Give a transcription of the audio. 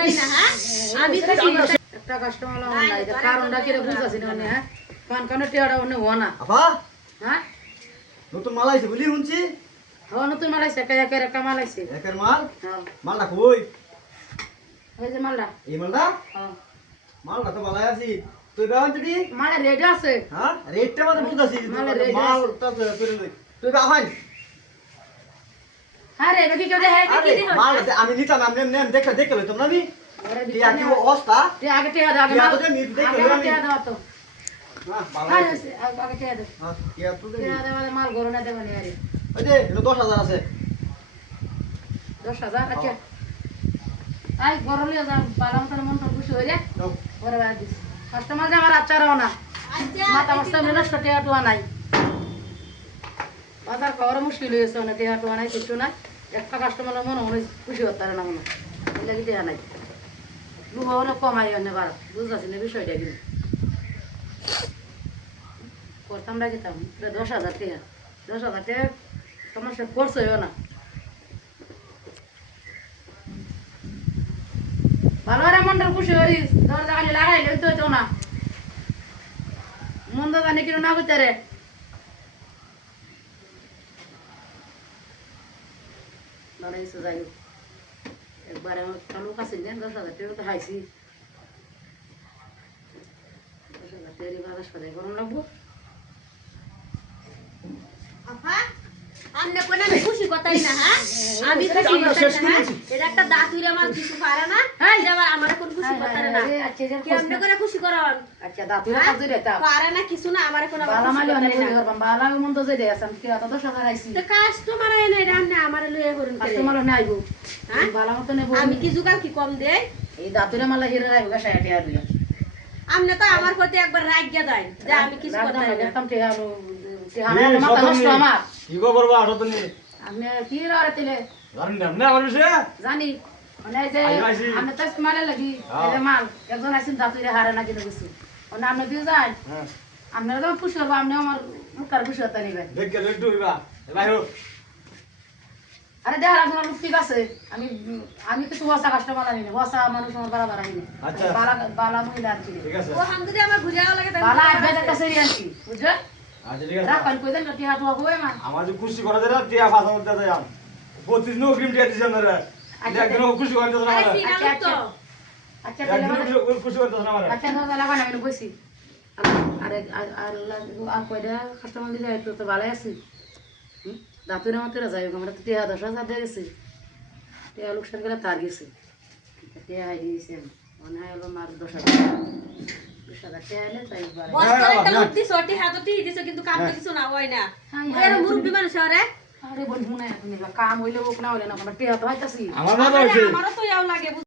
কথাই না হ্যাঁ আমি একটা কাস্টমার নাই কারণটা কি রে বুঝাছি না হ্যাঁ পান কানে টিয়াটা অন্য হওয়া না আপা হ্যাঁ নতুন মাল আইছে বলি শুনছি হ্যাঁ নতুন মাল আইছে একের একটা মাল আইছে একের মাল হ্যাঁ মালটা কই ওই যে মালটা এই মালটা হ্যাঁ মালটা তো ভালো আছে তুই বাহন তুই মালে রেডি আছে হ্যাঁ রেটটা মানে বুঝাছি মালের rate মালটা তো তুই বাহন হ্যাঁ রে দেখি কেউ দেখে আরে মাল আমি নিতাম আমি নেম দেখে দেখে লইতাম না আমি তুই আর কি অবস্থা তুই আগে টিয়া দে আগে টিয়া মাল তো দে, নি দেখে আগে লই আমি। টিয়া দাও তো হ্যাঁ ভালো হ্যাঁ আছে আগে টিয়া দে হ্যাঁ কি আর তুই টিয়া দে মানে মাল গরু না দেবনি আরে ওই যে এটা 10000 আছে 10,000 আচ্ছা আই গরু লিয়ে যা বালা মতন মন তোর খুশি হই রে নাও ওরে বাদ দিস কাস্টমার যে আমার আচ্ছা রাও না মাথা মস্ত নষ্ট টিয়া টুয়া নাই বাজার খাওয়ার মুশকিল হয়েছে না টিয়া টুয়া নাই কিছু নাই একটা কাস্টমার মনে মনে খুশি হতে পারে না মনে এই লাগি টিয়া নাই লুহা ওরা কমাই অন্য বার বুঝতেছি না বিষয়টা কিন্তু করতাম না গেতাম 10,000 টাকা 10,000 টাকা তোমার সে করছে না ভালো রে মনটা খুশি হইস দরজা খালি লাগাইলে হইতো হইতো না মন্দ জানি কিনো না করতে রে লড়াইছে যাই হোক। একবার আমার একটা লোক আছে দেন 10,000 টাকা তো হাইছি 10,000 টাকা বাজার সদাই গরম লাগবো আপা আমনে কোন আমি খুশি কথাই না হ্যাঁ আমি খুশি আমরা শেষ কথাই না হ্যাঁ? করেছি। এটা একটা দাতুইরা মাল কিছু পারে না হ্যাঁ। এটা আবার আমার কোন খুশি কথা না আচ্ছা যে কি আমনে করে খুশি করান আচ্ছা দাতুরা কাজ রে তা পারে না কিছু না আমার কোন বালা মালি অনেক বলি করবাম বালা মন তো যে দে আসাম কি অত 10,000 আইছি তো কাস্টমার এনে এটা আমনে আমার লয়ে করুন কাস্টমার না আইবো হ্যাঁ? বালা মত নেবো আমি কি জুগাল কি কম দেই এই দাতুরা মালা হিরে আইবো 60 টাকা দিলা আমনে তো আমার প্রতি একবার রাগিয়া দেন যে আমি কিছু কথা না দেখতাম টিয়া টিয়া মাথা নষ্ট আমার কি গো বলবো আটো তো নি আমি কি রে তেলে জানি না না আমার বিষয়ে জানি মানে এই যে আইছি। আমি তো মালে লাগি এই যে মাল একজন আইছেন দাতুরে হারে না কিনে গেছে ওনা আপনি দিয়ে যান হ্যাঁ আপনারা তো খুশি হবো আপনি আমার মুখার খুশি হতে নিবেন দেখকে একটু হইবা বাইরো আরে দেখা আপনার লোক ঠিক আছে আমি আমি কিছু ওয়াসা কাস্টমার আনি না ওয়াসা মানুষ আমার বাড়া বাড়া আনি আচ্ছা। বালা বালা মহিলা আনছি ঠিক আছে ও হাম যদি আমার ঘুরিয়া লাগে তাই বালা আইবে কাছে আনছি বুঝছেন আচ্ছা ঠিক আছে রাখান কই দেন টিয়া তো হবে মা আমার যে খুশি করা যায় টিয়া ফাঁসা করতে যাই আম 25 নো ক্রিম টিয়া দিছি আমরা আচ্ছা, একদিন খুশি করতে না আরে আমরা ফিনাল তো আচ্ছা তাহলে একদিন খুশি করতে না আমরা আচ্ছা দাদা লাগান আমি বসি আরে আর আর কয়টা কাস্টমার দিলে তো ভালোই আছি দাঁতুরে মাতুরে যাই হোক আমরা তো টিয়া 10,000 দিয়ে গেছি টিয়া লোকসান গেলে তার গেছে টিয়া হাই দিয়েছি আমি মনে হয় হলো মার 10,000 10,000 টিয়া এলে তাই বস্তা একটা লুট দিছ ওটি হাতটি দিছ কিন্তু কাম তো কিছু না হয় না এর মুরব্বি মানুষ আরে আরে বন্ধু না কাম হইলে ওক না হইলে না টিয়া তো হইতাছি আমার মনে হচ্ছে আমারও তো ইয়াও লাগে